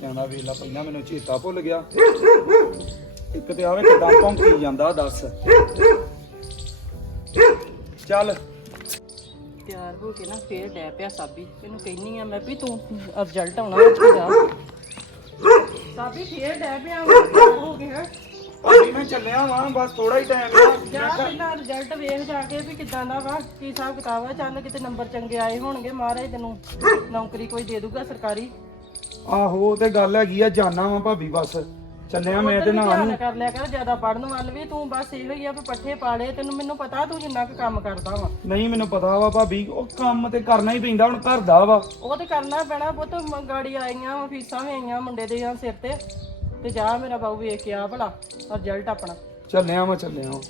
ਧੋਤਿਆਂ ਦਾ ਵੇਲਾ ਪਹਿਲਾਂ ਮੈਨੂੰ ਚੇਤਾ ਭੁੱਲ ਗਿਆ। ਇੱਕ ਤੇ ਆਵੇ ਕਿਦਾਂ ਭੌਂਕੀ ਜਾਂਦਾ ਦੱਸ। ਚੱਲ। ਤਿਆਰ ਹੋ ਕੇ ਨਾ ਫੇਰ ਡੈ ਪਿਆ ਸਾਬੀ। ਤੈਨੂੰ ਕਹਿਨੀ ਆ ਮੈਂ ਵੀ ਤੂੰ ਰਿਜ਼ਲਟ ਆਉਣਾ ਉੱਥੇ ਜਾ ਸਾਬੀ ਫੇਰ ਡੈ ਪਿਆ ਵਾ, ਤਿਆਰ ਹੋ ਗਿਆ ਮੈਂ ਚੱਲਿਆ ਵਾਂ ਬਸ ਥੋੜਾ ਹੀ ਟਾਈਮ ਜਾ ਪਹਿਲਾਂ ਰਿਜ਼ਲਟ ਵੇਖ ਜਾ ਕੇ ਵੀ ਕਿੱਦਾਂ ਦਾ ਵਾ ਕੀ ਹਿਸਾਬ ਕਿਤਾਬ ਆ। ਚੱਲ ਕਿਤੇ ਨੰਬਰ ਚੰਗੇ ਆਏ ਹੋਣਗੇ ਮਹਾਰਾਜ ਤੈਨੂੰ ਨੌਕਰੀ ਕੋਈ ਦੇ ਦੂਗਾ ਸਰਕਾਰੀ। ਆਹੋ ਉਹ ਤੇ ਗੱਲ ਹੈਗੀ ਆ ਜਾਣਾ ਵਾਂ ਭਾਬੀ ਬਸ। ਚੱਲਿਆ ਮੈਂ ਤੇ ਵੀ ਨਾਲ। ਧਿਆਨ ਕਰ ਲਿਆ ਕਰ ਜ਼ਿਆਦਾ ਪੜਨ ਵੱਲ ਵੀ ਤੂੰ ਬਸ ਇਹੋ ਹੀ ਆ ਵੀ ਪੱਠੇ ਪਾਲੇ ਤੈਨੂੰ ਮੈਨੂੰ ਪਤਾ ਤੂੰ ਜਿੰਨਾ ਕੁ ਕੰਮ ਕਰਦਾ ਵਾ। ਨਹੀਂ ਮੈਨੂੰ ਪਤਾ ਵਾ ਭਾਬੀ ਉਹ ਕੰਮ ਤੇ ਕਰਨਾ ਹੀ ਪੈਂਦਾ ਹੁਣ ਘਰ ਦਾ ਵਾ। ਉਹ ਤੇ ਕਰਨਾ ਪੈਣਾ ਪੁੱਤ ਮ- ਗਾੜੀ ਆਈਆਂ ਵਾ, ਫੀਸਾਂ ਵੀ ਆਈਆਂ ਮੁੰਡੇ ਦੇ ਆ ਸਿਰ ਤੇ। ਤੇ ਜਾ ਮੇਰਾ ਬਾਊ ਵੇਖ ਕੇ ਆ ਭਲਾ ਰਿਜ਼ਲਟ ਆਪਣਾ। ਚੱਲਿਆ ਮੈਂ ਚੱਲਿਆ ਵਾਂ।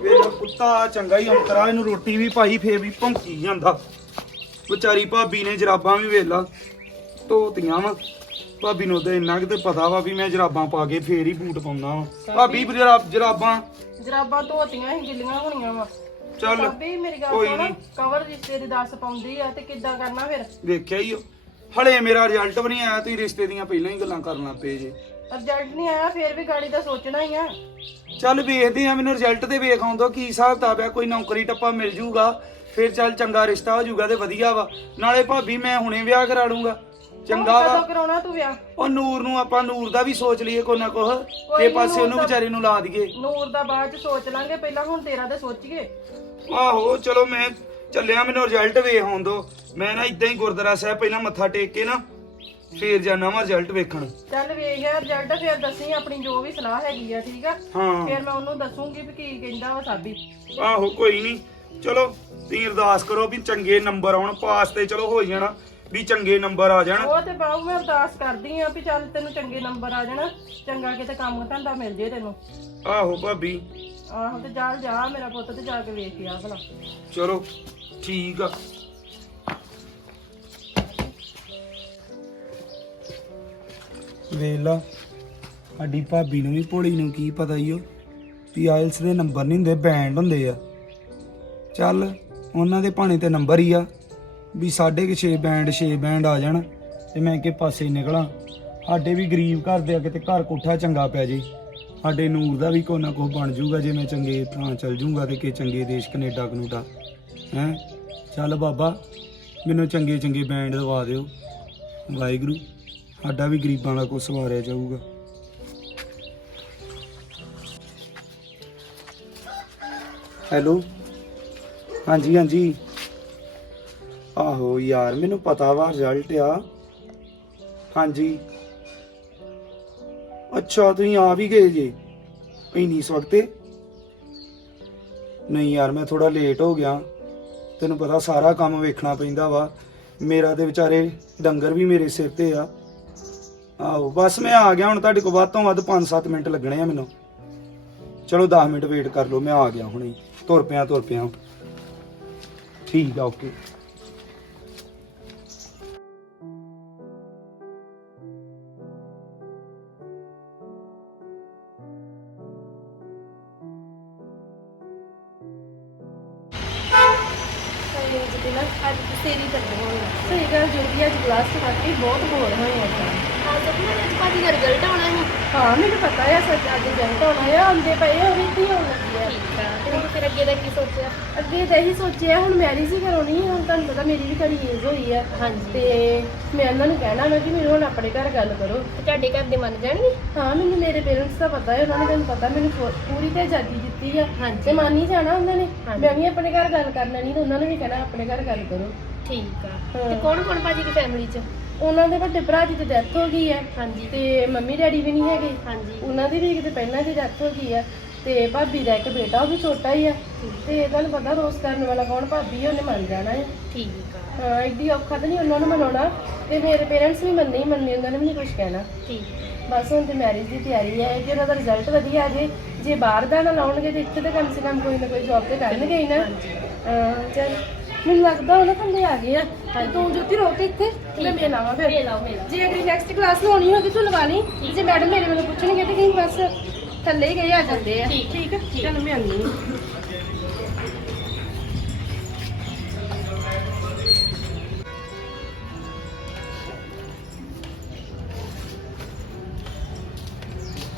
ਵੇਲਾ ਕੁੱਤਾ ਚੰਗਾ ਹੀ ਅੰਤਰਾ ਇਹਨੂੰ ਰੋਟੀ ਵੀ ਪਾਈ ਫੇਰ ਵੀ ਭੌਂਕੀ ਜਾਂਦਾ। ਵਿਚਾਰੀ ਭਾਬੀ ਨੇ ਜਰਾਬਾਂ ਵੀ ਵੇਲਾ ਧੋਤੀਆਂ ਵਾ। ਭਾਬੀ ਨੂੰ ਤੇ ਇੰਨਾ ਕਿ ਤੇ ਪਤਾ ਵਾ ਵੀ ਮੈਂ ਜਰਾਬਾਂ ਪਾ ਕੇ ਫੇਰ ਹੀ ਬੂਟ ਪਾਉਣਾ ਵਾ। ਭਾਬੀ ਜਰਾਬ ਜਰਾਬਾਂ ਜਰਾਬਾਂ ਧੋਤੀਆਂ ਹੀ ਗਿੱਲੀਆਂ ਹੋਣੀਆਂ ਵਾ। ਚੱਲ ਭਾਬੀ ਮੇਰੀ ਗੱਲ ਕੋਈ ਸੁਣ ਨੀ। ਕਵਰ ਰਿਸ਼ਤੇ ਦੀ ਦੱਸ ਪਾਉਂਦੀ ਆ ਤੇ ਕਿੱਦਾਂ ਕਰਨਾ ਫਿਰ? ਵੇਖਿਆ ਹੀ ਉਹ। ਹਲੇ ਮੇਰਾ ਰਿਜ਼ਲਟ ਵੀ ਨਹੀਂ ਆਇਆ ਤੁਸੀਂ ਰਿਸ਼ਤੇ ਦੀਆਂ ਪਹਿਲਾਂ ਹੀ ਗੱਲਾਂ ਕਰਨ ਲੱਗ ਪਏ ਜੇ। ਰਿਜ਼ਲਟ ਨਹੀਂ ਆਇਆ ਫੇਰ ਵੀ ਗਾੜੀ ਦਾ ਸੋਚਣਾ ਹੀ ਆ। ਚੱਲ ਵੇਖਦੇ ਆ ਮੈਨੂੰ ਰਿਜ਼ਲਟ ਤੇ ਵੇਖ ਆਉਂਦੋ ਕੀ ਹਿਸਾਬ ਤਾਬ ਆ ਕੋਈ ਨੌਕਰੀ ਟੱਪਾ ਮਿਲ ਜੂਗਾ। ਫਿਰ ਚੱਲ ਚੰਗਾ ਰਿਸ਼ਤਾ ਹੋ ਜੂਗਾ ਤੇ ਵਧੀਆ ਵਾ। ਨਾਲੇ ਭਾਬੀ ਮੈਂ ਹੁਣੇ ਵਿਆਹ ਕਰਾ ਲੂੰਗਾ। ਚੰਗਾ ਕਦੋਂ ਵਾ। ਕਰਾਉਣਾ ਤੂੰ ਵਿਆਹ? ਉਹ ਨੂਰ ਨੂੰ ਆਪਾਂ ਨੂਰ ਦਾ ਵੀ ਸੋਚ ਲਈਏ ਕੋਈ ਨਾ ਕੁਛ। ਤੇ ਪਾਸੇ ਉਹਨੂੰ ਵਿਚਾਰੇ ਨੂੰ ਲਾ ਦਈਏ। ਨੂਰ ਦਾ ਬਾਅਦ ਚ ਸੋਚ ਲਾਂਗੇ ਪਹਿਲਾਂ ਹੁਣ ਤੇਰਾ ਤੇ ਸੋਚੀਏ। ਆਹੋ ਚਲੋ ਮੈਂ ਚੱਲਿਆ ਮੈਨੂੰ ਰਿਜ਼ਲਟ ਵੇਖ ਆਉਂਦੋ ਮੈਂ ਨਾ ਇਦਾਂ ਹੀ ਗੁਰਦੁਆਰਾ ਸਾਹਿਬ ਪਹਿਲਾਂ ਮੱਥਾ ਟੇਕ ਕੇ ਨਾ ਫੇਰ ਜਾਣਾ ਵਾ ਰਿਜ਼ਲਟ ਵੇਖਣ। ਚੱਲ ਵੇਖ ਯਾਰ ਰਿਜ਼ਲਟ ਫੇਰ ਦੱਸੀ ਆਪਣੀ ਜੋ ਵੀ ਸਲਾਹ ਹੈਗੀ ਆ ਠੀਕ ਆ? ਹਾਂ। ਫੇਰ ਮੈਂ ਉਹਨੂੰ ਦੱਸੂਗੀ ਵੀ ਕੀ ਕਹਿੰਦਾ ਵਾ ਸਾਬੀ। ਆਹੋ ਕੋਈ ਨਹੀਂ ਚਲੋ ਤੁਸੀਂ ਅਰਦਾਸ ਕਰੋ ਵੀ ਚੰਗੇ ਨੰਬਰ ਆਉਣ ਪਾਸ ਤੇ ਚਲੋ ਹੋ ਜਾਣਾ ਵੀ ਚੰਗੇ ਨੰਬਰ ਆ ਜਾਣ। ਉਹ ਤੇ ਬਾਹੂ ਮੈਂ ਅਰਦਾਸ ਕਰਦੀ ਆ ਵੀ ਚੱਲ ਤੈਨੂੰ ਚੰਗੇ ਨੰਬਰ ਆ ਜਾਣ ਚੰਗਾ ਕਿਤੇ ਕੰਮ ਧੰਦਾ ਮਿਲ ਜੇ ਤੈਨੂੰ। ਆਹੋ ਭਾਬੀ। ਆਹੋ ਤੇ ਚੱਲ ਜਾ ਮੇਰਾ ਪੁੱਤ ਤੇ ਜਾ ਕੇ ਵੇਖ ਆ ਭਲਾ। ਚਲੋ ਠੀਕ ਆ। ਵੇਲਾ ਸਾਡੀ ਭਾਬੀ ਨੂੰ ਵੀ ਭੋਲੀ ਨੂੰ ਕੀ ਪਤਾ ਈ ਉਹ ਵੀ ਆਇਲਸ ਦੇ ਨੰਬਰ ਨਹੀਂ ਹੁੰਦੇ ਬੈਂਡ ਹੁੰਦੇ ਆ। ਚੱਲ, ਉਹਨਾਂ ਦੇ ਭਾਣੇ ਤੇ ਨੰਬਰ ਹੀ ਆ, ਵੀ 6.5 ਬੈਂਡ 6 ਬੈਂਡ ਆ ਜਾਣ ਤੇ ਮੈਂ ਕਿ ਪਾਸੇ ਨਿਕਲਾਂ। ਸਾਡੇ ਵੀ ਗਰੀਬ ਘਰ ਦੇ ਆ ਕਿਤੇ ਘਰ ਕੋਠਾ ਚੰਗਾ ਪੈ ਜੇ। ਸਾਡੇ ਨੂਰ ਦਾ ਵੀ ਕੋਈ ਨਾ ਕੋਈ ਬਣ ਜਾਊਗਾ ਜੇ ਮੈਂ ਚੰਗੇ ਥਾਂ ਚਲ ਜਾਊਗਾ ਤੇ ਕਿ ਚੰਗੇ ਦੇਸ਼ ਕੈਨੇਡਾ, ਕਨੂਡਾ। ਹੈਂ? ਚੱਲ ਬਾਬਾ, ਮੈਨੂੰ ਚੰਗੇ ਚੰਗੇ ਬੈਂਡ ਦਵਾ ਦਿਓ। ਵਾਹਿਗੁਰੂ, ਸਾਡਾ ਵੀ ਗਰੀਬਾਂ ਦਾ ਕੁਝ ਸਵਾਰਿਆ ਜਾਊਗਾ। ਹੈਲੋ? ਹਾਂਜੀ ਹਾਂਜੀ। ਆਹੋ ਯਾਰ, ਮੈਨੂੰ ਪਤਾ ਵਾ ਰਿਜ਼ਲਟ ਆ। ਹਾਂਜੀ। ਅੱਛਾ, ਤੁਸੀਂ ਆ ਵੀ ਗਏ ਜੀ ਇੰਨੀ ਸਵਖਤੇ? ਨਹੀਂ ਯਾਰ, ਮੈਂ ਥੋੜਾ ਲੇਟ ਹੋ ਗਿਆ। ਤੈਨੂੰ ਪਤਾ ਸਾਰਾ ਕੰਮ ਵੇਖਣਾ ਪੈਂਦਾ ਵਾ। ਮੇਰਾ ਤੇ ਵਿਚਾਰੇ ਡੰਗਰ ਵੀ ਮੇਰੇ ਸਿਰ ਤੇ ਆ। ਆਹੋ, ਬਸ ਮੈਂ ਆ ਗਿਆ, ਹੁਣ ਤੁਹਾਡੇ ਕੋਲ ਵੱਧ ਤੋਂ ਵੱਧ 5-7 ਮਿੰਟ ਲੱਗਣੇ ਆ ਮੈਨੂੰ। ਚਲੋ 10 ਮਿੰਟ ਵੇਟ ਕਰ ਲਓ, ਮੈਂ ਆ ਗਿਆ ਹੁਣੇ। ਤੁਰ ਪਿਆ ਤੁਰ ਪਿਆ। ਠੀਕ ਆ ਓਕੇ ਅੱਗੇ ਤਾਂ ਇਹੀ ਸੋਚਿਆ। ਹੁਣ ਮੈਰਿਜ ਹੀ ਕਰਾਉਣੀ ਹੈ ਹੁਣ ਤੁਹਾਨੂੰ ਪਤਾ ਮੇਰੀ ਵੀ ਘੜੀ ਏਜ ਹੋਈ ਆ। ਤੇ ਮੈਂ ਉਹਨਾਂ ਨੂੰ ਕਹਿਣਾ ਮੈਂ ਕਿ ਮੈਨੂੰ ਹੁਣ ਆਪਣੇ ਘਰ ਗੱਲ ਕਰੋ। ਤੁਹਾਡੇ ਘਰ ਦੇ ਮੰਨ ਜਾਣਗੇ? ਹਾਂ ਮੈਨੂੰ ਮੇਰੇ ਪੇਰੈਂਟਸ ਦਾ ਪਤਾ ਹੈ ਉਹਨਾਂ ਨੇ ਮੈਨੂੰ ਪਤਾ ਮੈਨੂੰ ਪੂ- ਪੂਰੀ ਤੇ ਆਜ਼ਾਦੀ ਦਿੱਤੀ ਆ। ਹਾਂਜੀ। ਤੇ ਮੰਨ ਹੀ ਜਾਣਾ ਉਹਨਾਂ ਨੇ। ਹਾਂਜੀ। ਮੈਂ ਵੀ ਆਪਣੇ ਘਰ ਗੱਲ ਕਰ ਲੈਣੀ ਤੇ ਉਹਨਾਂ ਨੇ ਵੀ ਕਹਿਣਾ ਆਪਣੇ ਘਰ ਗੱਲ ਕਰੋ। ਠੀਕ ਆ। ਹਾਂ। ਤੇ ਕੌਣ ਕੌਣ ਭਾਜੀ ਦੀ ਫੈਮਿਲੀ ਚ? ਉਹਨਾਂ ਦੇ ਵੱਡੇ ਭਰਾ ਦੀ ਤੇ ਡੈਥ ਹੋ ਗਈ ਹੈ ਹਾਂਜੀ। ਤੇ ਮੰਮੀ ਡੈਡੀ ਵੀ ਨਹੀਂ ਹੈਗੇ। ਹਾਂਜੀ। ਉਹਨਾਂ ਦੀ ਵੀ ਕਿਤੇ ਪਹਿਲਾਂ ਦੀ ਡੈਥ ਹੋ ਗਈ ਆ। ਤੇ ਭਾਬੀ ਦਾ ਇੱਕ ਬੇਟਾ ਉਹ ਵੀ ਛੋਟਾ ਹੀ ਆ। ਤੇ ਤੁਹਾਨੂੰ ਪਤਾ ਰੋਸ ਕਰਨ ਵਾਲਾ ਕੌਣ ਭਾਬੀ ਆ, ਉਹਨੇ ਮੰਨ ਜਾਣਾ ਹੈ ਠੀਕ ਆ। ਹਾਂ ਐਡੀ ਔਖਾ ਤਾਂ ਨਹੀਂ ਉਹਨਾਂ ਨੂੰ ਮਨਾਉਣਾ। ਤੇ ਮੇਰੇ ਪੇਰੈਂਟਸ ਵੀ ਮੰਨੇ ਹੀ ਮੰਨੇ ਉਹਨਾਂ ਨੇ ਵੀ ਨਹੀਂ ਕੁਝ ਕਹਿਣਾ। ਠੀਕ ਬਸ ਹੁਣ ਤੇ ਮੈਰਿਜ ਦੀ ਤਿਆਰੀ ਹੈ ਜੇ ਉਹਨਾਂ ਦਾ ਰਿਜ਼ਲਟ ਵਧੀਆ ਆ ਜੇ ਜੇ ਬਾਹਰ ਦਾ ਨਾ ਲਾਉਣਗੇ ਤੇ ਇੱਥੇ ਤਾਂ ਕਮ ਸੇ ਕਮ ਕੋਈ ਨਾ ਕੋਈ ਜੌਬ ਤੇ ਕਰਨਗੇ ਹੀ ਨਾ। ਹਾਂ ਚਲ ਮੈਨੂੰ ਲੱਗਦਾ ਉਹਨਾਂ ਥੱਲੇ ਆ ਗਏ ਆ। ਤੇ ਤੂੰ ਜੋਤੀ ਰੋ ਕੇ ਇੱਥੇ ਮੈਂ ਲਾਵਾਂ ਫਿਰ। ਮੇਲ ਮੇਲ ਜੇ ਅਗਲੀ ਨੈਕਸਟ ਕਲਾਸ ਲਾਉਣੀ ਹੋਗੀ ਤੂੰ ਲਗਾ ਲਈ। ਜੇ ਮੈਡਮ ਮੇਰੇ ਵੱਲੋਂ ਪੁੱਛਣਗੇ ਤੇ ਕਹੀਂ ਬਸ ਥੱਲੇ ਹੀ ਗਏ ਆ ਜਾਂਦੇ ਆ। ਠੀਕ ਠੀਕ ਚਲ ਮੈਂ ਆਉਂਦੀ ਹਾਂ।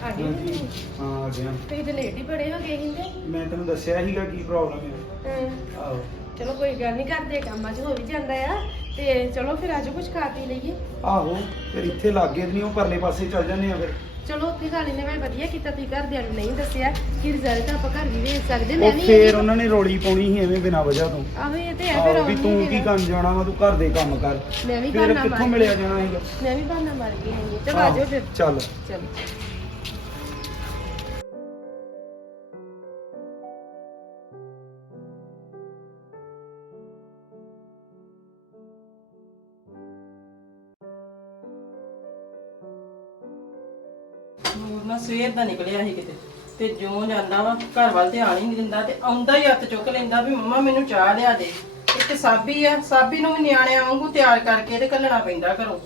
ਆ ਗਏ। ਆ ਗਿਆ ਤੇ ਲੇਟ ਹੀ ਬੜੇ ਹੋ ਗਏ ਹਿੰਦੇ ਮੈਂ ਤੈਨੂੰ ਦੱਸਿਆ ਸੀਗਾ ਕੀ ਪ੍ਰੋਬਲਮ ਹੈ। ਆਹੋ। ਚਲੋ ਕੋਈ ਗੱਲ ਨਹੀਂ ਕਰਦੇ ਕੰਮਾਂ 'ਚ ਹੋ ਵੀ ਜਾਂਦਾ ਆ। ਤੇ ਚਲੋ ਫਿਰ ਅੱਜ ਕੁਝ ਖਾ ਪੀ ਆਹੋ ਇੱਥੇ ਲਾਗੇ ਪਰਲੇ ਪਾਸੇ ਚੱਲ ਜਾਂਦੇ ਆ ਫਿਰ। ਚਲੋ ਉੱਥੇ ਖਾਲੀ ਨੇ ਮੈਂ ਵਧੀਆ ਕੀਤਾ ਤੁਸੀਂ ਘਰਦਿਆਂ ਨੂੰ ਨਹੀਂ ਦੱਸਿਆ ਕਿ ਰਿਜ਼ਲਟ ਆਪਾਂ ਘਰ ਵੀ ਵੇਖ ਸਕਦੇ ਮੈਂ ਉਹ ਵੀ ਫੇਰ ਉਹਨਾਂ ਨੇ ਰੋਲੀ ਪਾਉਣੀ ਸੀ ਐਵੇਂ ਬਿਨਾਂ ਵਜ੍ਹਾ ਤੋਂ। ਆਹੋ ਇਹ ਤੇ ਹੈ ਫਿਰ ਆਹੋ ਵੀ ਤੂੰ ਕੀ। ਕਰਨ ਜਾਣਾ ਵਾ ਤੂੰ ਘਰ ਦੇ ਕੰਮ ਕਰ। ਮੈਂ ਵੀ ਫਿਰ ਬਹਾਨਾ ਕਿੱਥੋਂ ਮਾਰ ਮਿਲਿਆ ਜਾਣਾ ਸੀਗਾ? ਮੈਂ ਵੀ ਬਹਾਨਾ ਮਾਰ ਗਈ ਹਾਂ। ਚਲੋ ਆਹੋ, ਆਜੋ ਫਿਰ। ਚੱਲ। ਚਲੋ। ਸਵੇਰ ਦਾ ਨਿਕਲਿਆ ਸੀ ਕਿਤੇ। ਤੇ ਜਿਉਂ ਜਾਂਦਾ ਵਾ, ਘਰ ਵੱਲ ਧਿਆਨ ਹੀ ਨਹੀਂ ਦਿੰਦਾ ਤੇ ਆਉਂਦਾ ਹੀ ਹੱਥ ਚੁੱਕ ਲੈਂਦਾ ਵੀ ਮੰਮਾ ਮੈਨੂੰ ਚਾਹ ਲਿਆ ਦੇ। ਇੱਕ ਸਾਬੀ ਆ, ਸਾਬੀ ਨੂੰ ਵੀ ਨਿਆਣਿਆਂ ਵਾਂਗੂ ਤਿਆਰ ਕਰਕੇ ਤੇ ਕੱਲਣਾ ਪੈਂਦਾ ਘਰੋਂ।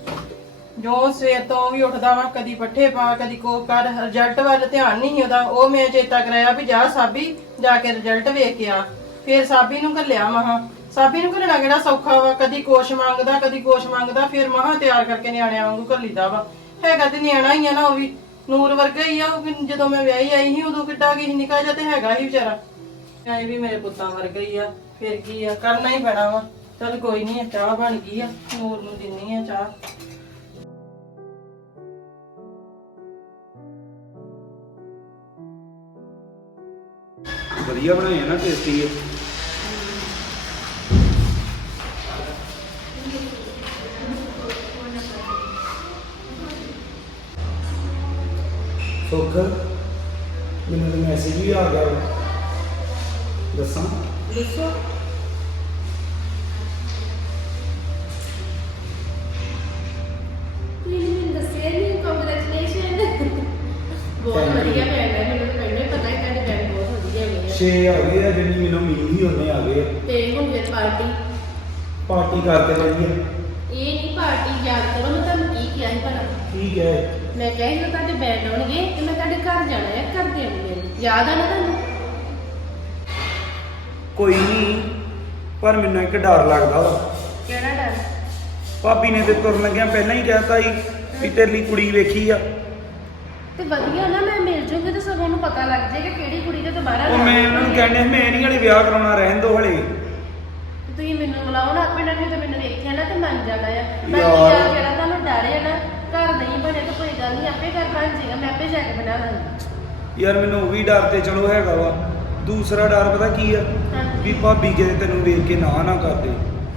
ਜੋ ਸਵੇਰ ਤੋਂ ਵੀ ਉੱਠਦਾ ਵਾ, ਕਦੀ ਪੱਠੇ ਪਾ, ਕਦੀ ਕੋ ਕਰ ਰਿਜ਼ਲਟ ਵੱਲ ਧਿਆਨ ਨਹੀਂ ਉਹਦਾ। ਉਹ ਮੈਂ ਚੇਤਾ ਕਰਾਇਆ ਵੀ ਜਾ ਸਾਬੀ, ਜਾ ਕੇ ਰਿਜ਼ਲਟ ਵੇਖ ਕੇ ਆ। ਫਿਰ ਸਾਬੀ ਨੂੰ ਘੱਲਿਆ, ਮਹਾ। ਸਾਬੀ ਨੂੰ ਘੱਲਣਾ ਕਿਹੜਾ ਸੌਖਾ ਵਾ? ਕਦੀ ਕੋਸ਼ ਮੰਗਦਾ, ਕਦੀ ਕੋਸ਼ ਮੰਗਦਾ, ਫਿਰ ਮਹਾ ਤਿਆਰ ਕਰਕੇ ਨਿਆਣਿਆਂ ਵਾਂਗੂ ਘੱਲੀਦਾ ਵਾ। ਹੈਗਾ ਤੇ ਨਿਆਣਾ ਹੀ ਆ ਨਾ ਉਹ ਵੀ। ਨੂਰ ਵਰਗਾ ਹੀ ਆ ਉਹ ਵੀ ਜਦੋਂ ਮੈਂ ਵਿਆਹੀ ਆਈ ਸੀ, ਉਦੋਂ ਕਿੱਡਾ ਕੀ ਨਿਕਾ ਜਿਹਾ ਤੇ ਹੈਗਾ ਹੀ ਵਿਚਾਰਾ। ਐ ਵੀ ਮੇਰੇ ਪੁੱਤਾਂ ਵਰਗਾ ਹੀ ਆ, ਫਿਰ ਕੀ ਆ, ਕਰਨਾ ਹੀ ਪੈਣਾ ਵਾ। ਚਲ ਕੋਈ ਨਹੀਂ ਚਾਹ ਬਣ ਗਈ ਆ, ਨੂਰ ਨੂੰ ਦਿੰਨੀ ਆ ਚਾਹ। ਵਧੀਆ ਬਣਾਏ ਆ ਨਾ ਟੇਸਟੀ ਸੁੱਖ। ਮੈਨੂੰ ਤਾਂ ਮੈਸੇਜ ਵੀ ਆ ਗਿਆ ਵਾ। ਦੱਸਾਂ? ਦੱਸੋ। ਤੁਸੀਂ ਮੈਨੂੰ ਦੱਸਿਆ ਨਹੀਂ ਕੰਗ੍ਰੈਚੁਲੇਸ਼ਨ ਬਹੁਤ Thank you. ਵਧੀਆ ਬੈਂਡ ਹੈ ਮੈਨੂੰ ਪਹਿਲਾਂ ਹੀ ਪਤਾ ਹੈ ਤੁਹਾਡੇ ਬੈਂਡ ਬਹੁਤ ਵਧੀਆ ਆ 6 ਆ ਗਏ ਆ ਜਿੰਨੀ ਮੈਨੂੰ ਉਮੀਦ ਹੀ ਉਹਨੇ ਆ ਗਏ ਆ। ਤੇ ਹੁਣ ਫਿਰ ਪਾਰਟੀ। ਪਾਰਟੀ ਕਰਕੇ ਵਧੀਆ। ਇਹ ਨਹੀਂ ਪਾਰਟੀ ਯਾਦ ਕਰੋ ਮੈਂ ਤੁਹਾਨੂੰ ਕੀ ਕਿਹਾ ਸੀ ਠੀਕ ਹੈ ਮੈਂ ਕਿਹਾ ਸੀ ਤੁਹਾਡੇ ਬੈਂਡ ਆਉਣਗੇ ਤੇ ਮੈਂ ਤੁਹਾਡੇ ਘਰ ਜਾਣਾ ਹੈ ਘਰ ਦੇ ਆਉਣਗੇ ਯਾਦ ਆ ਨਾ ਤੁਹਾਨੂੰ? ਕੋਈ ਨਹੀਂ ਪਰ ਮੈਨੂੰ ਇੱਕ ਡਰ ਲੱਗਦਾ ਵਾ। ਕਿਹੜਾ ਡਰ? ਭਾਬੀ ਨੇ ਤੇ ਤੁਰਨ ਲੱਗਿਆ ਪਹਿਲਾਂ ਹੀ ਕਹਿਤਾ ਸੀ ਵੀ ਤੇਰੇ ਲਈ ਕੁੜੀ ਵੇਖੀ ਆ। ਤੇ ਵਧੀਆ ਨਾ ਮੈਂ ਮਿਲ ਜੂਗੀ ਤੇ ਸਗੋਂ ਨੂੰ ਪਤਾ ਲੱਗ ਜਾਏਗਾ ਕਿਹੜੀ ਕੁੜੀ ਤੇ ਦੁਬਾਰਾ ਉਹ ਮੈਂ ਉਹਨਾਂ ਨੂੰ ਕਹਿੰਦੇ ਮੈਂ ਨਹੀਂ ਹਲੇ ਵਿਆਹ ਕਰਾਉਣਾ ਰਹਿਣ ਦੋ ਹਲੇ। ਤੁਸੀਂ ਮੈਨੂੰ ਬੁਲਾਓ ਨਾ ਆਪਣੇ ਨਾਲ ਤੇ ਮੈਨੂੰ ਵੇਖਿਆ ਨਾ ਤੇ ਮੰਨ ਜਾਣਾ ਆ। ਯਾਰ। ਯਾਰ ਜਿਹੜਾ ਤੁਹਾਨੂੰ ਡਰ ਹੈ ਨਾ ਘਰ ਨਹੀਂ ਬਣੇ ਤਾਂ ਕੋਈ ਗੱਲ ਨਹੀਂ ਆਪੇ ਘਰ ਬਣ ਜਾਏਗਾ ਮੈਂ ਆਪੇ ਜਾ ਕੇ ਬਣਾ ਲਾਂਗੀ। ਯਾਰ ਮੈਨੂੰ ਉਹ ਵੀ ਡਰ ਤੇ ਚਲੋ ਹੈਗਾ ਵਾ। ਦੂਸਰਾ ਡਰ ਪਤਾ ਕੀ ਆ? ਵੀ ਭਾਬੀ ਕਿਤੇ ਤੈਨੂੰ ਵੇਖ ਕੇ ਨਾ ਨਾ ਕਰਦੇ।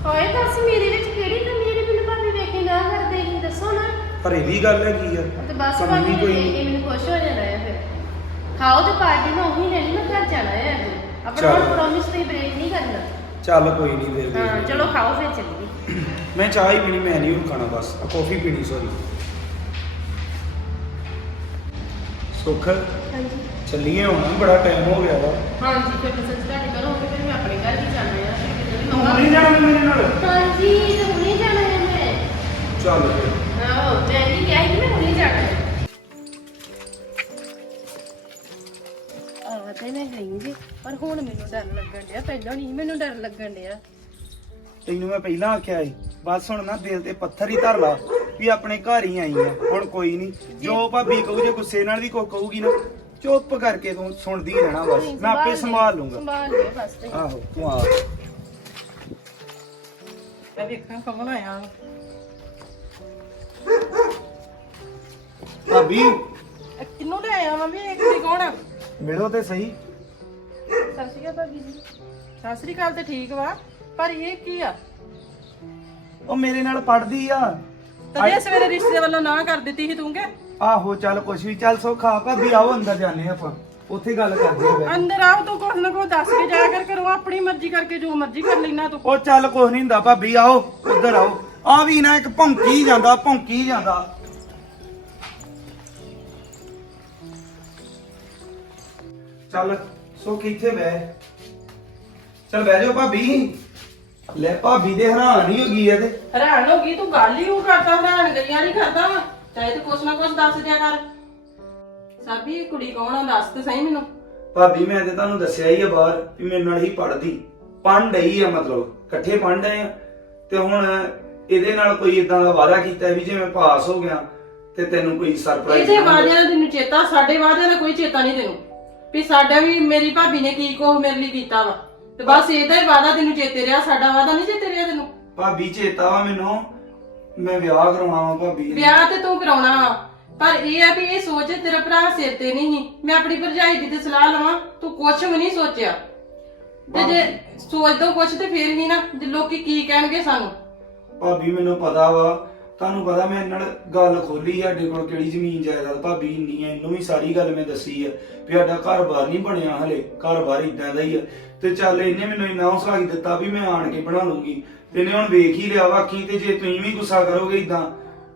ਹੋਏ ਦੱਸ ਮੇਰੇ ਵਿੱਚ ਕਿਹੜੀ ਕਮੀ ਹੈ ਮੈਨੂੰ ਭਾਵੇਂ ਵੇਖੇ ਨਾ ਕਰਦੇ ਹੀ ਦੱਸੋ ਨਾ। ਪਰ ਇਹ ਵੀ ਗੱਲ ਹੈਗੀ ਆ। ਤੇ ਬਸ ਕਮੀ ਭਾਵੇਂ ਵੀ ਕੋਈ ਵੇਖ ਕੇ ਮੈਨੂੰ ਖੁਸ਼ ਹੋ ਜਾਣਾ ਹੈ ਫਿਰ। ਖਾਓ ਤੇ ਪਾਰਟੀ ਮੈਂ ਉਹੀ ਲੈਣੀ ਮੈਂ ਘਰ ਜਾਣਾ ਹੈ ਅੱਜ। ਆਪਣਾ ਚੱਲ। ਹੁਣ ਪ੍ਰੋਮਿਸ ਤੇ ਬ੍ਰੇਕ ਨਹੀਂ ਕਰਨਾ। ਚੱਲ ਕੋਈ ਨਹੀਂ ਫਿਰ ਹਾਂ ਵੇਖ ਚਲੋ ਖਾਓ ਫਿਰ ਚੱਲੀਏ। ਮੈਂ ਚਾਹ ਹੀ ਪੀਣੀ ਮੈਂ ਨਹੀਂ ਹੁਣ ਖਾਣਾ ਬਸ। ਕਾਫੀ ਪੀਣੀ ਸੌਰੀ ਸੁੱਖ ਹਾਂਜੀ। ਚੱਲੀਏ ਹੁਣ ਬੜਾ ਟਾਈਮ ਹੋ ਗਿਆ ਵਾ। ਹਾਂਜੀ ਫਿਰ ਮੈਂ ਸੱਚ ਤੁਹਾਡੇ ਘਰ ਹੋ ਕੇ ਫਿਰ ਮੈਂ ਆਪਣੇ ਘਰ ਵੀ ਜਾਣਾ ਹੈ ਫਿਰ ਕਿਤੇ ਵੀ ਤੂੰ ਨਹੀਂ ਜਾਣਾ ਮੇਰੇ ਨਾਲ? ਹਾਂਜੀ ਤੇ ਹੁਣੇ ਜਾਣਾ ਹੈ ਮੈਂ। ਚੱਲ ਫਿਰ। ਆਹੋ ਮੈਂ ਨਹੀਂ ਕਿਹਾ ਸੀ ਕਿ ਮੈਂ ਹੁਣੇ ਜਾਣਾ ਹੈ। ਆਹ ਤੇ ਮੈਂ ਗਈ ਜੀ ਪਰ ਹੁਣ ਮੈਨੂੰ ਡਰ ਲੱਗਣ ਡਿਆ ਪਹਿਲਾਂ ਨਹੀਂ ਮੈਨੂੰ ਡਰ ਲੱਗਣ ਡਿਆ। ਤੈਨੂੰ ਮੈਂ ਪਹਿਲਾਂ ਆਖਿਆ ਸੀ ਬਸ ਹੁਣ ਨਾ ਦਿਲ ਤੇ ਪੱਥਰ ਹੀ ਧਰ ਲਾ। ਵੀ ਆਪਣੇ ਘਰ ਹੀ ਆਈ ਆ ਹੁਣ ਕੋਈ ਨਹੀਂ ਜੋ ਭਾਬੀ ਕਹੂ ਜੇ ਗੁੱਸੇ ਨਾਲ ਵੀ ਕੋ ਕਹੂਗੀ ਨਾ ਚੁੱਪ ਕਰਕੇ ਤੂੰ ਸੁਣਦੀ ਹੀ ਰਹਿਣਾ ਬਸ। ਮੈਂ ਆਪੇ ਸੰਭਾਲ ਲੂੰਗਾ। ਸੰਭਾਲ ਲਿਓ ਬਸ ਤੇ। ਆਹੋ ਤੂੰ ਆ। ਮੈਂ ਵੇਖਾਂ ਕੌਣ ਆਇਆ ਭਾਬੀ। ਇਹ ਕਿਹਨੂੰ ਲੈ ਆਇਆ ਵੀ? ਇਹ ਕੁੜੀ ਕੌਣ ਆ? ਮਿਲੋ ਤੇ ਸਹੀ। ਸਤਿ ਸ਼੍ਰੀ ਅਕਾਲ ਭਾਬੀ ਜੀ। ਸਤਿ ਸ੍ਰੀ ਅਕਾਲ ਤੇ ਠੀਕ ਵਾ ਪਰ ਇਹ ਕੀ ਆ? ਉਹ ਮੇਰੇ ਨਾਲ ਪੜਦੀ ਆ। ਤਦੇ ਸਵੇਰੇ ਰਿਸ਼ਤੇ ਵੱਲੋਂ ਨਾ ਕਰ ਦਿੱਤੀ ਸੀ ਤੂੰ ਕਿ? ਆਹੋ ਚੱਲ ਕੁਛ ਵੀ ਚੱਲ ਸੌਖਾ ਭਾਬੀ ਆਓ ਅੰਦਰ ਜਾਂਦੇ ਆਪਾਂ। ਉੱਥੇ ਗੱਲ ਕਰਦੇ ਆ ਬਹਿ। ਅੰਦਰ ਆਓ ਤੂੰ ਕੁਛ ਨਾ ਕੁਛ ਦੱਸ ਕੇ ਜਾਇਆ ਕਰ ਕਰੋ ਆਪਣੀ ਮਰਜ਼ੀ ਕਰਕੇ ਜੋ ਮਰਜ਼ੀ ਕਰ ਲੈਣਾ ਤੂੰ। ਉਹ ਚੱਲ ਕੁਛ ਨਹੀਂ ਹੁੰਦਾ ਭਾਬੀ ਆਓ ਉੱਧਰ ਆਓ। ਆ ਵੀ ਨਾ ਇੱਕ ਭੌਂਕੀ ਜਾਂਦਾ ਭੌਂਕੀ ਜਾਂਦਾ। ਚੱਲ ਸੋ ਕਿੱਥੇ ਬਹਿ। ਚੱਲ ਬਹਿ ਜਾਓ ਭਾਬੀ। ਲੈ ਭਾਬੀ ਦੇ ਹੈਰਾਨ ਹੀ ਹੋ ਗਈ ਐ ਤੇ। ਹੈਰਾਨ ਹੋ ਗਈ ਤੂੰ ਗੱਲ ਹੀ ਉਹ ਕਰਦਾ ਹੈਰਾਨ ਗਈਆਂ ਨਹੀਂ ਕਰਦਾ। ਵਾ ਚਾਹੇ ਤੂੰ ਕੁਛ ਨਾ ਕੁਛ ਦੱਸ ਦਿਆ ਕਰ। ਸਾਬੀ ਇਹ ਕੁੜੀ ਕੌਣ ਆ? ਦੱਸ ਤੇ ਸਹੀ ਮੈਨੂੰ। ਭਾਬੀ ਮੈਂ ਤੇ ਤੁਹਾਨੂੰ ਦੱਸਿਆ ਹੀ ਆ ਬਾਹਰ ਵੀ ਮੇਰੇ ਨਾਲ ਹੀ ਪੜਦੀ ਪੜ੍ਹਨ ਡਈ ਆ ਮਤਲਬ ਇਕੱਠੇ ਪੜ੍ਹਨ ਡਏ ਆ। ਤੇ ਹੁਣ ਇਹਦੇ ਨਾਲ ਕੋਈ ਇਦਾਂ ਦਾ ਵਾਅਦਾ ਕੀਤਾ ਵੀ ਜੇ ਮੈਂ ਪਾਸ ਹੋ ਗਿਆ ਤੇ ਤੈਨੂੰ ਕੋਈ ਸਰਪ੍ਰਾਈਜ਼ ਇਹਦੇ ਵਾਦਿਆਂ ਦਾ ਤੈਨੂੰ ਚੇਤਾ ਸਾਡੇ ਵਾਦਿਆਂ ਦਾ ਕੋਈ ਚੇਤਾ ਨਹੀਂ ਤੈਨੂੰ। ਵੀ ਸਾਡਾ ਵੀ ਮੇਰੀ ਭਾਬੀ ਨੇ ਕੀ ਕੋ ਮੇਰੇ ਲਈ ਕੀਤਾ ਵਾ। ਤੇ ਬਸ ਇਹਦਾ ਹੀ ਵਾਦਾ ਤੈਨੂੰ ਚੇਤੇ ਰਿਹਾ ਸਾਡਾ ਵਾਦਾ ਨਹੀਂ ਚੇਤੇ ਰਿਹਾ ਤੈਨੂੰ? ਭਾਬੀ ਚੇਤਾ ਵਾ ਮੈਨੂੰ। ਮੈਂ ਵਿਆਹ ਕਰਾਉਣਾ ਵਾ ਭਾਬੀ ਵਿਆਹ ਤੇ ਤੂੰ ਕਰਾਉਣਾ ਵਾ। ਪਰ ਇਹ ਆ ਵੀ ਇਹ ਸੋਚ ਤੇਰਾ ਭਰਾ ਸਿਰ ਤੇ ਨਹੀਂ ਸੀ। ਮੈਂ ਆਪਣੀ ਭਰਜਾਈ ਦੀ ਤੇ ਸਲਾਹ ਲਵਾਂ ਤੂੰ ਕੁਛ ਵੀ ਨਹੀਂ ਸੋਚਿਆ। ਤੇ ਜੇ ਸੋਚਦਾ ਕੁਛ ਤੇ ਫੇਰ ਹੀ ਨਾ ਜੇ ਲੋਕੀ ਕੀ ਕਹਿਣਗੇ ਸਾਨੂੰ? ਭਾਬੀ ਮੈਨੂੰ ਪਤਾ ਵਾ ਤੁਹਾਨੂੰ ਪਤਾ ਮੈਂ ਨਾਲ ਗੱਲ ਖੋਲੀ ਸਾਡੇ ਕੋਲ ਕਿਹੜੀ ਜ਼ਮੀਨ ਜਾਇਦਾਦ ਭਾਬੀ ਇੰਨੀ ਹੈ ਇਹਨੂੰ ਵੀ ਸਾਰੀ ਗੱਲ ਮੈਂ ਦੱਸੀ ਆ ਵੀ ਸਾਡਾ ਘਰ-ਬਾਰ ਨਹੀਂ ਬਣਿਆ ਹਲੇ ਘਰ-ਬਾਰ ਇਦਾਂ ਦਾ ਹੀ ਆ। ਤੇ ਚੱਲ ਇਹਨੇ ਮੈਨੂੰ ਇੰਨਾ ਹੌਸਲਾ ਹੀ ਦਿੱਤਾ ਵੀ ਮੈਂ ਆਣ ਕੇ ਬਣਾ ਲੂੰਗੀ। ਤੇ ਇਹਨੇ ਹੁਣ ਵੇਖ ਹੀ ਲਿਆ ਵਾਕੀ ਤੇ ਜੇ ਤੁਸੀਂ ਵੀ ਗੁੱਸਾ ਕਰੋਗੇ ਇਦਾਂ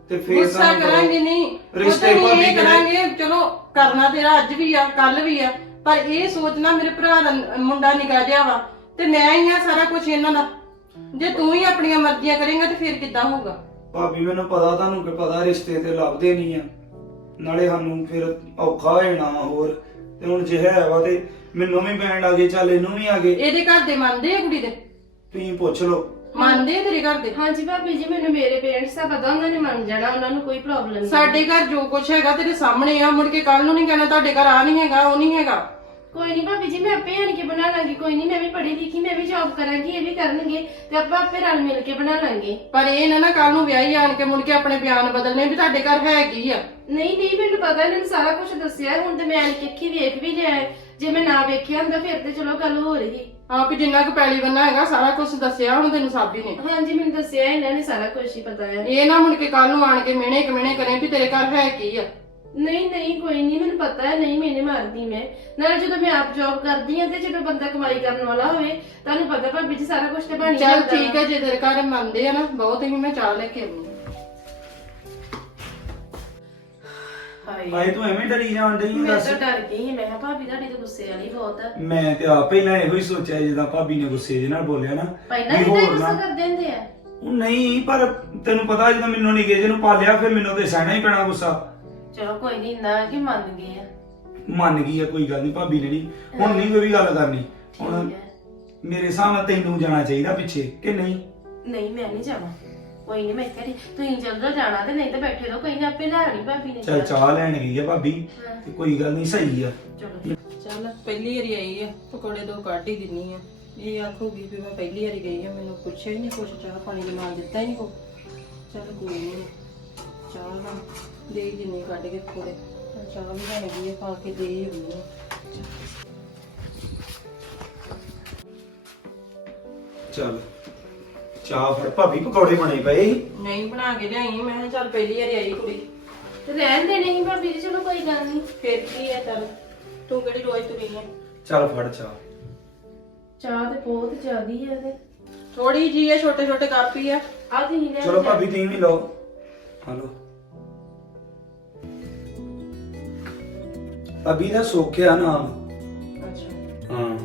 ਤੇ ਫੇਰ ਗੁੱਸਾ ਤੁਹਾਨੂੰ ਕਰਾਂਗੇ ਨਹੀਂ ਰਿਸ਼ਤੇ ਰਿਸ਼ਤੇ ਭਾਬੀ ਕਰਾਂਗੇ ਚਲੋ ਕਰਨਾ ਤੇਰਾ ਅੱਜ ਵੀ ਆ ਕੱਲ ਵੀ ਆ ਪਰ ਇਹ ਸੋਚਣਾ ਮੇਰੇ ਭਰਾ ਦਾ ਨ- ਮੁੰਡਾ ਨਿਕਾ ਜਿਆ ਵਾ ਤੇ ਮੈਂ ਹੀ ਆ ਸਾਰਾ ਕੁਝ ਇਹਨਾਂ ਦਾ ਜੇ ਤੂੰ ਹੀ ਆਪਣੀਆਂ ਮਰਜ਼ੀਆਂ ਕਰੇਂਗਾ ਤੇ ਫਿਰ ਕਿੱਦਾਂ ਹੋਊਗਾ? ਭਾਬੀ ਮੈਨੂੰ ਪਤਾ ਤੁਹਾਨੂੰ ਕਿ ਪਤਾ ਰਿਸ਼ਤੇ ਤੇ ਲੱਭਦੇ ਨਹੀਂ ਆ। ਨਾਲੇ ਸਾਨੂੰ ਫਿਰ ਔਖਾ ਹੋ ਜਾਣਾ ਹੋਰ। ਤੇ ਹੁਣ ਜੇ ਹੈ ਵਾ ਤੇ ਮੈਨੂੰ ਵੀ ਬੈਂਡ ਆ ਗਏ ਚੱਲ ਇਹਨੂੰ ਵੀ ਆ ਗਏ। ਇਹਦੇ ਘਰ ਦੇ ਮੰਨਦੇ ਆ ਕੁੜੀ ਦੇ? ਤੁਸੀਂ ਪੁੱਛ ਲਓ। ਮੰਨਦੇ ਆ ਤੇਰੇ ਘਰ ਦੇ? ਹਾਂਜੀ ਭਾਬੀ ਜੀ ਮੈਨੂੰ ਮੇਰੇ ਪੇਰੈਂਟਸ ਦਾ ਪਤਾ ਉਹਨਾਂ ਨੇ ਮੰਨ ਜਾਣਾ ਉਹਨਾਂ ਨੂੰ ਕੋਈ ਪ੍ਰੋਬਲਮ ਨਹੀਂ। ਸਾਡੇ ਘਰ ਜੋ ਕੁਝ ਹੈਗਾ ਤੇਰੇ ਸਾਹਮਣੇ ਆ ਮੁੜ ਕੇ ਕੱਲ ਨੂੰ ਨਹੀਂ ਕਹਿਣਾ ਤੁਹਾਡੇ ਘਰ ਆ ਨਹੀਂ ਹੈਗਾ ਉਹ ਨਹੀਂ ਹੈਗਾ। ਕੋਈ ਨਹੀਂ ਭਾਬੀ ਜੀ ਮੈਂ ਆਪੇ ਆਣ ਕੇ ਬਣਾ ਲਾਂਗੀ। ਕੋਈ ਨਹੀਂ ਮੈਂ ਵੀ ਪੜ੍ਹੀ ਲਿਖੀ ਮੈਂ ਵੀ ਜੌਬ ਕਰਾਂਗੀ ਇਹ ਵੀ ਕਰਨਗੇ ਤੇ ਆਪਾਂ ਆਪੇ ਰਲ ਮਿਲ ਕੇ ਬਣਾ ਲਾਂਗੇ। ਪਰ ਇਹ ਨਾ ਨਾ ਕੱਲ ਨੂੰ ਵਿਆਹੀ ਆਣ ਕੇ ਮੁੜ ਕੇ ਆਪਣੇ ਬਿਆਨ ਬਦਲਨੇ ਵੀ ਤੁਹਾਡੇ ਘਰ ਹੈ ਕੀ ਆ। ਨਹੀਂ ਨਹੀਂ ਮੈਨੂੰ ਪਤਾ ਇਹਨਾਂ ਨੇ ਸਾਰਾ ਕੁਝ ਦੱਸਿਆ ਹੈ, ਹੁਣ ਤੇ ਮੈਂ ਆਣ ਕੇ ਅੱਖੀ ਵੇਖ ਵੀ ਲਿਆ ਹੈ। ਜੇ ਮੈਂ ਨਾ ਵੇਖਿਆ ਹੁੰਦਾ ਫਿਰ ਤੇ ਚਲੋ ਗੱਲ ਹੋ ਰਹੀ। ਆਪ ਜਿੰਨਾ ਕੁ ਪੈਲੀ ਬੰਨਾ ਹੈਗਾ ਸਾਰਾ ਕੁਝ ਦੱਸਿਆ ਹੁਣ ਤੈਨੂੰ ਸਾਬੀ ਨੇ। ਹਾਂਜੀ ਮੈਨੂੰ ਦੱਸਿਆ ਇਹਨਾਂ ਨੇ ਸਾਰਾ ਕੁਝ ਹੀ ਪਤਾ ਹੈ। ਇਹ ਨਾ ਮੁੜ ਕੇ ਕੱਲ ਨੂੰ ਆਣ ਕੇ ਮਿਹਣੇ ਕਮਿਹਣੇ ਕਰੇ ਵੀ ਤੇਰੇ ਘਰ ਹੈ ਕੀ ਆ। ਨਹੀਂ ਨਹੀਂ ਕੋਈ ਨਹੀਂ ਮੈਨੂੰ ਪਤਾ ਹੈ ਨਹੀਂ ਮੈਨੇ ਮਾਰਦੀ ਮੈਂ। ਨਾਲੇ ਜਦੋਂ ਮੈਂ ਆਪ ਜੌਬ ਕਰਦੀ ਹਾਂ ਤੇ ਜਦੋਂ ਬੰਦਾ ਕਮਾਈ ਕਰਨ ਵਾਲਾ ਹੋਵੇ ਤੁਹਾਨੂੰ ਪਤਾ ਭਾਬੀ ਜੀ ਸਾਰਾ ਕੁਝ ਤੇ ਬਣ ਹੀ ਚੱਲ ਜਾਂਦਾ ਠੀਕ ਹੈ ਜੇ ਤੇਰੇ ਘਰ ਮੰਨਦੇ ਆ ਨਾ ਬਹੁਤ ਹੀ ਮੈਂ ਚਾਹ ਲੈ ਕੇ ਆਉਂਦੀ ਹਾਏ। ਆਏ ਤੂੰ ਐਵੇਂ ਡਰੀ ਜਾਣ ਡਈ ਮੈਂ ਦੱਸ। ਤਾਂ ਡਰ ਗਈ ਹਾਂ, ਮੈਂ ਕਿਹਾ ਭਾਬੀ ਤੁਹਾਡੀ ਤਾਂ ਗੁੱਸੇ ਵਾਲੀ ਬਹੁਤ ਆ। ਮੈਂ ਤੇ ਆ ਪਹਿਲਾਂ ਇਹੋ ਹੀ ਸੋਚਿਆ ਜਿੱਦਾਂ ਭਾਬੀ ਨੇ ਗੁੱਸੇ ਜਿਹੇ ਨਾਲ ਬੋਲਿਆ ਨਾ ਪਹਿਲਾਂ ਵੀ ਵੀ ਤਾਂ ਹੋਰ ਗੁੱਸਾ ਨਾ- ਕਰਦੇ ਹੁੰਦੇ ਆ। ਉਹ ਨਹੀਂ ਪਰ ਤੈਨੂੰ ਪਤਾ ਜਦੋਂ ਮੈਨੂੰ ਨਿੱਕੇ ਜਿਹੇ ਨੂੰ ਪਾਲਿਆ ਫਿਰ ਮੈਨੂੰ ਤੇ ਸਹਿਣਾ ਹੀ ਪੈਣਾ ਗੁੱਸਾ। ਚਲੋ ਕੋਈ ਨਹੀਂ ਇੰਨਾ ਕਿ ਮੰਨ ਗਏ ਆ। ਮੰਨ ਗਈ ਆ ਕੋਈ ਗੱਲ ਨਹੀਂ ਭਾਬੀ ਨੇ ਨਹੀਂ ਹੁਣ ਨਹੀਂ ਕੋਈ ਵੀ ਗੱਲ ਕਰਨੀ। ਹੁਣ ਠੀਕ ਹੈ। ਮੇਰੇ ਹਿਸਾਬ ਨਾਲ ਤੈਨੂੰ ਜਾਣਾ ਚਾਹੀਦਾ ਪਿੱਛੇ ਕਿ ਨਹੀਂ? ਨਹੀਂ ਮੈਂ ਨਹੀਂ ਜਾਣਾ ਕੋਈ ਨਹੀਂ ਮੈਂ ਕਹੀ ਤੁਸੀਂ ਜਲਦ ਜਾਣਾ ਤੇ ਨਹੀਂ ਤਾਂ ਬੈਠੇ ਰਹੋ। ਕੋਈ ਨਾ ਆਪੇ ਲੈ ਆਣੀ ਭਾਬੀ ਨੇ ਚੱਲ ਚਾਹ ਲੈਣ ਗਈ ਆ ਭਾਬੀ ਤੇ ਕੋਈ ਗੱਲ ਨਹੀਂ ਸਹੀ ਆ। ਚਲੋ। ਚੱਲ ਪਹਿਲੀ ਵਾਰੀ ਆਈ ਆ ਪਕੌੜੇ ਦੋ ਕੱਢ ਹੀ ਦਿੰਨੀ ਆ। ਇਹ ਆਖੂਗੀ ਵੀ ਮੈਂ ਪਹਿਲੀ ਵਾਰੀ ਗਈ ਆ ਮੈਨੂੰ ਪੁੱਛਿਆ ਹੀ ਨਹੀਂ ਕੁਛ ਚਾਹ ਪਾਣੀ ਦਾ ਨਾਂ ਦਿੱਤਾ ਹੀ ਨਹੀਂ ਕੋ ਚੱਲ ਕੋਈ ਨਹੀਂ ਚਾਹ ਨਾ ਦੇ ਹੀ ਕੱਢ ਕੇ ਚਾਹ ਵੀ ਪਾ ਕੇ ਦੇ ਹੀ ਹੁੰਦੀ ਚੱਲ ਚਾਹ ਫਿਰ ਭਾਬੀ ਪਕੌੜੇ ਬਣੇ ਪਏ। ਨਹੀਂ ਬਣਾ ਕੇ ਲਿਆਈ ਮੈਂ ਕਿਹਾ ਚੱਲ ਪਹਿਲੀ ਵਾਰੀ ਆਈ ਕੁੜੀ। ਤੇ ਰਹਿਣ ਦੇ ਨਹੀਂ ਭਾਬੀ ਜੀ ਚਲੋ ਕੋਈ ਗੱਲ ਨਹੀਂ। ਫੇਰ ਕੀ ਆ ਚੱਲ। ਤੂੰ ਕਿਹੜੀ ਰੋਜ਼ ਤੁਰੀ ਆ? ਚੱਲ ਫੜ ਚਾਹ। ਚਾਹ ਤੇ ਬਹੁਤ ਜ਼ਿਆਦੀ ਹੈ ਤੇ। ਥੋੜੀ ਜੀ ਆ ਛੋਟੇ ਛੋਟੇ ਕੱਪ ਹੀ ਆ। ਆ ਤੁਸੀਂ ਲੈ ਚਲੋ ਭਾਬੀ ਤੁਸੀਂ ਵੀ ਲਓ। ਹਲੋ ਭਾਬੀ ਦਾ ਸੋਖਿਆ ਨਾਮ। ਅੱਛਾ। ਹਾਂ।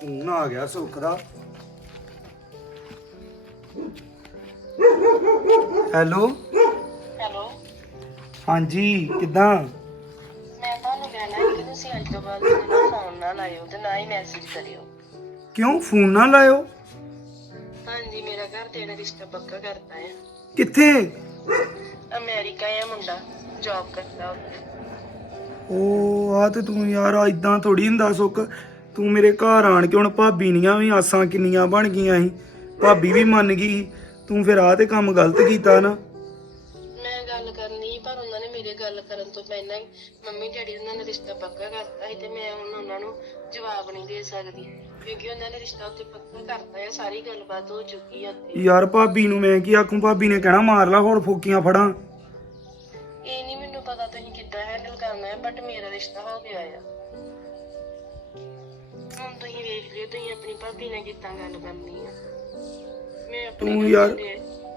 ਫੋਨ ਆ ਗਿਆ ਸੁੱਖ ਦਾ। ਹੈਲੋ। ਹੈਲੋ। ਹਾਂਜੀ ਕਿੱਦਾਂ? ਮੈਂ ਤੁਹਾਨੂੰ ਕਹਿਣਾ ਹੈ ਕਿ ਤੁਸੀਂ ਅੱਜ ਤੋਂ ਬਾਅਦ ਮੈਨੂੰ ਫੋਨ ਨਾ ਲਾਇਓ ਤੇ ਨਾ ਹੀ ਮੈਸੇਜ ਕਰਿਓ। ਕਿਉਂ? ਫੋਨ ਨਾ ਲਾਇਓ। ਹਾਂਜੀ ਮੇਰਾ ਘਰ ਤੇਰਾ ਰਿਸ਼ਤਾ ਪੱਕਾ ਕਰਤਾ ਹੈ ਕਿੱਥੇ? ਅਮਰੀਕਾ ਹੈ ਮੁੰਡਾ ਜੌਬ ਕਰਦਾ ਉੱਥੇ। ਉਹ ਆ ਤੇ ਤੂੰ ਯਾਰ ਇਦਾਂ ਥੋੜੀ ਹੁੰਦਾ ਸੁੱਖ। ਤੂੰ ਮੇਰੇ ਘਰ ਆਣ ਕੇ ਹੁਣ ਭਾਬੀ ਨੀਆਂ ਵੀ ਆਸਾਂ ਕਿੰਨੀਆਂ ਬਣ ਗਈਆਂ ਸੀ। ਭਾਬੀ ਵੀ ਮੰਨ ਗਈ ਤੂੰ ਫਿਰ ਆ ਤੇ ਕੰਮ ਗਲਤ ਕੀਤਾ ਨਾ। ਮੈਂ ਗੱਲ ਕਰਨੀ ਪਰ ਉਹਨਾਂ ਨੇ ਮੇਰੇ ਗੱਲ ਕਰਨ ਤੋਂ ਪਹਿਲਾਂ ਹੀ ਮੰਮੀ ਡੈਡੀ ਉਹਨਾਂ ਨੇ ਰਿਸ਼ਤਾ ਪੱਕਾ ਕਰਤਾ ਸੀ ਤੇ ਮੈਂ ਹੁਣ ਉਹਨਾਂ ਨੂੰ ਜਵਾਬ ਨਹੀਂ ਦੇ ਸਕਦੀ ਕਿਉਂਕਿ ਉਹਨਾਂ ਨੇ ਰਿਸ਼ਤਾ ਉੱਥੇ ਪੱਕਾ ਕਰਤਾ ਹੈ ਸਾਰੀ ਗੱਲਬਾਤ ਹੋ ਚੁੱਕੀ ਹੈ ਉੱਥੇ। ਯਾਰ ਭਾਬੀ ਨੂੰ ਮੈਂ ਕੀ ਆਖੂੰ ਭਾਬੀ ਨੇ ਕਹਿਣਾ ਮਾਰ ਲਾ ਹੋਰ ਫੋਕੀਆਂ ਫੜਾਂ। ਇਹ ਨਹੀਂ ਮੈਨੂੰ ਪਤਾ ਤੁਸੀਂ ਕਿੱਦਾਂ ਹੈਂਡਲ ਕਰਨਾ ਹੈ ਬਟ ਮੇਰਾ ਰਿਸ਼ਤਾ ਹੋ ਗਿਆ ਆ। ਹੁਣ ਤੁਸੀਂ ਵੇਖ ਲਿਓ ਤੁਸੀਂ ਆਪਣੀ ਭਾਬੀ ਨਾਲ ਕਿੱਦਾਂ ਗੱਲ ਕਰਨੀ ਆ। ਮੈਂ ਆਪਣੇ ਤੂੰ ਯਾਰ-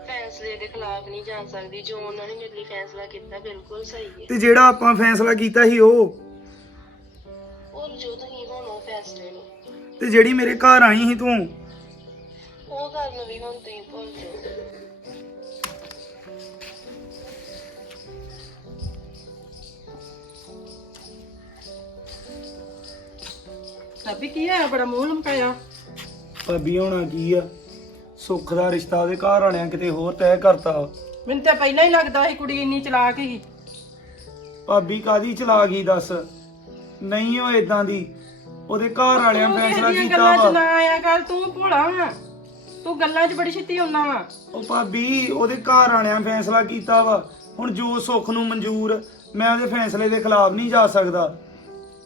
ਫੈਸਲੇ ਦੇ ਖਿਲਾਫ ਨਹੀਂ ਜਾ ਸਕਦੀ ਜੋ ਉਹਨਾਂ ਨੇ ਮੇਰੇ ਲਈ ਫੈਸਲਾ ਕੀਤਾ ਬਿਲਕੁਲ ਸਹੀ ਹੈ। ਤੇ ਜਿਹੜਾ ਆਪਾਂ ਫੈਸਲਾ ਕੀਤਾ ਸੀ ਉਹ ਉਹ ਜੋ ਤੁਸੀਂ ਹੁਣ ਉਹ ਫੈਸਲੇ ਨੂੰ ਤੇ ਜਿਹੜੀ ਮੇਰੇ ਘਰ ਆਈ ਸੀ ਤੂੰ? ਉਹ ਗੱਲ ਨੂੰ ਵੀ ਹੁਣ ਤੁਸੀਂ ਭੁੱਲ ਜਾਓ। ਸਾਬੀ ਕੀ ਆ ਬੜਾ ਮੂੰਹ ਲਮਕਾਇਆ। ਭਾਬੀ ਹੋਣਾ ਕੀ ਆ? ਸੁੱਖ ਦਾ ਰਿਸ਼ਤਾ ਉਹਦੇ ਘਰ ਵਾਲਿਆਂ ਕਿਤੇ ਹੋਰ ਤੈਅ ਕਰਤਾ। ਵਾ। ਮੈਨੂੰ ਤਾਂ ਪਹਿਲਾਂ ਹੀ ਲੱਗਦਾ ਸੀ ਕੁੜੀ ਇੰਨੀ ਚਲਾਕ ਸੀ। ਭਾਬੀ ਕਾਦੀ ਚਲਾ ਗਈ ਦੱਸ? ਨਹੀਂ ਉਹ ਇਦਾਂ ਦੀ। ਉਹਦੇ ਘਰ ਵਾਲਿਆਂ ਤੂੰ ਫੈਸਲਾ ਇਹੋ ਜਿਹੀਆਂ ਕੀਤਾ ਗੱਲਾਂ 'ਚ ਵਾ। ਨਾ ਆਇਆ ਕਰ ਤੂੰ ਭੋਲਾ ਵਾ। ਤੂੰ ਗੱਲਾਂ 'ਚ ਬੜੀ ਛੇਤੀ ਆਉਣਾ ਵਾ। ਉਹ ਭਾਬੀ ਉਹਦੇ ਘਰ ਵਾਲਿਆਂ ਫੈਸਲਾ ਕੀਤਾ ਵਾ। ਹੁਣ ਜੋ ਸੁੱਖ ਨੂੰ ਮਨਜ਼ੂਰ ਮੈਂ ਉਹਦੇ ਫੈਸਲੇ ਦੇ ਖਿਲਾਫ ਨਹੀਂ ਜਾ ਸਕਦਾ।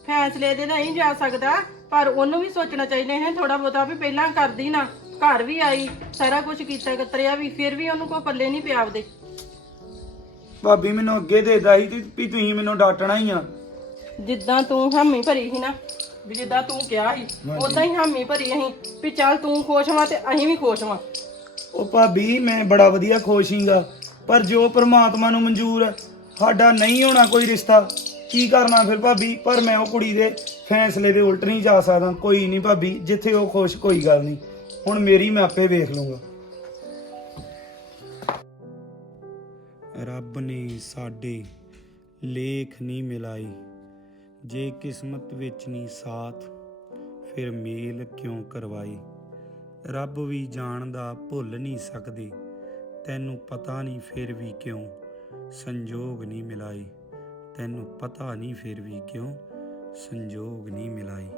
ਫੈਸਲੇ ਦੇ ਨਹੀਂ ਜਾ ਸਕਦਾ ਪਰ ਉਹਨੂੰ ਵੀ ਸੋਚਣਾ ਚਾਹੀਦਾ ਹੈ ਥੋੜਾ ਬਹੁਤਾ ਵੀ ਪਹਿਲਾਂ ਕਰਦੀ ਨਾ ਘਰ ਵੀ ਆਈ ਸਾਰਾ ਕੁਝ ਕੀਤਾ ਕਤਰਿਆ ਵੀ ਫਿਰ ਵੀ ਉਹਨੂੰ ਕੋਈ ਪੱਲੇ ਨਹੀਂ ਪਿਆ ਭਾਬੀ ਮੈਨੂੰ ਅੱਗੇ ਦੇਦਾ ਸੀ ਤੇ ਵੀ ਤੁਸੀਂ ਮੈਨੂੰ ਡਾਂਟਣਾ ਹੀ ਆ। ਜਿੱਦਾਂ ਤੂੰ ਹਾਮੀ ਭਰੀ ਸੀ ਨਾ ਵੀ ਜਿੱਦਾਂ ਤੂੰ ਕਿਹਾ ਸੀ ਉਦਾਂ ਹੀ ਹਾਮੀ ਭਰੀ ਅਸੀਂ ਵੀ ਚੱਲ ਤੂੰ ਖੁਸ਼ ਵਾਂ ਤੇ ਅਸੀਂ ਵੀ ਖੁਸ਼ ਵਾਂ। ਉਹ ਭਾਬੀ ਮੈਂ ਬੜਾ ਵਧੀਆ ਖੁਸ਼ ਹੀਗਾ ਪਰ ਜੋ ਪ੍ਰਮਾਤਮਾ ਨੂੰ ਮਨਜ਼ੂਰ ਹੈ, ਸਾਡਾ ਨਹੀਂ ਹੋਣਾ ਕੋਈ ਰਿਸ਼ਤਾ। ਕੀ ਕਰਨਾ ਫਿਰ ਭਾਬੀ? ਪਰ ਮੈਂ ਉਹ ਕੁੜੀ ਦੇ ਫੈਸਲੇ ਦੇ ਉਲਟ ਨਹੀਂ ਜਾ ਸਕਦਾ। ਕੋਈ ਨਹੀਂ ਭਾਬੀ ਜਿੱਥੇ ਉਹ ਖੁਸ਼ ਕੋਈ ਗੱਲ ਨਹੀਂ। ਹੁਣ ਮੇਰੀ ਮੈਂ ਆਪੇ ਵੇਖ ਲੂੰਗਾ ਰੱਬ ਨੇ ਸਾਡੇ ਲੇਖ ਨਹੀਂ ਮਿਲਾਈ ਜੇ ਕਿਸਮਤ ਵਿੱਚ ਨਹੀਂ ਸਾਥ, ਫਿਰ ਮੇਲ ਕਿਉਂ ਕਰਵਾਈ? ਰੱਬ ਵੀ ਜਾਣਦਾ ਭੁੱਲ ਨਹੀਂ ਸਕਦੇ, ਤੈਨੂੰ ਪਤਾ ਨਹੀਂ ਫਿਰ ਵੀ ਕਿਉਂ ਸੰਜੋਗ ਨਹੀਂ ਮਿਲਾਈ। ਤੈਨੂੰ ਪਤਾ ਨਹੀਂ ਫਿਰ ਵੀ ਕਿਉਂ ਸੰਜੋਗ ਨਹੀਂ ਮਿਲਾਈ।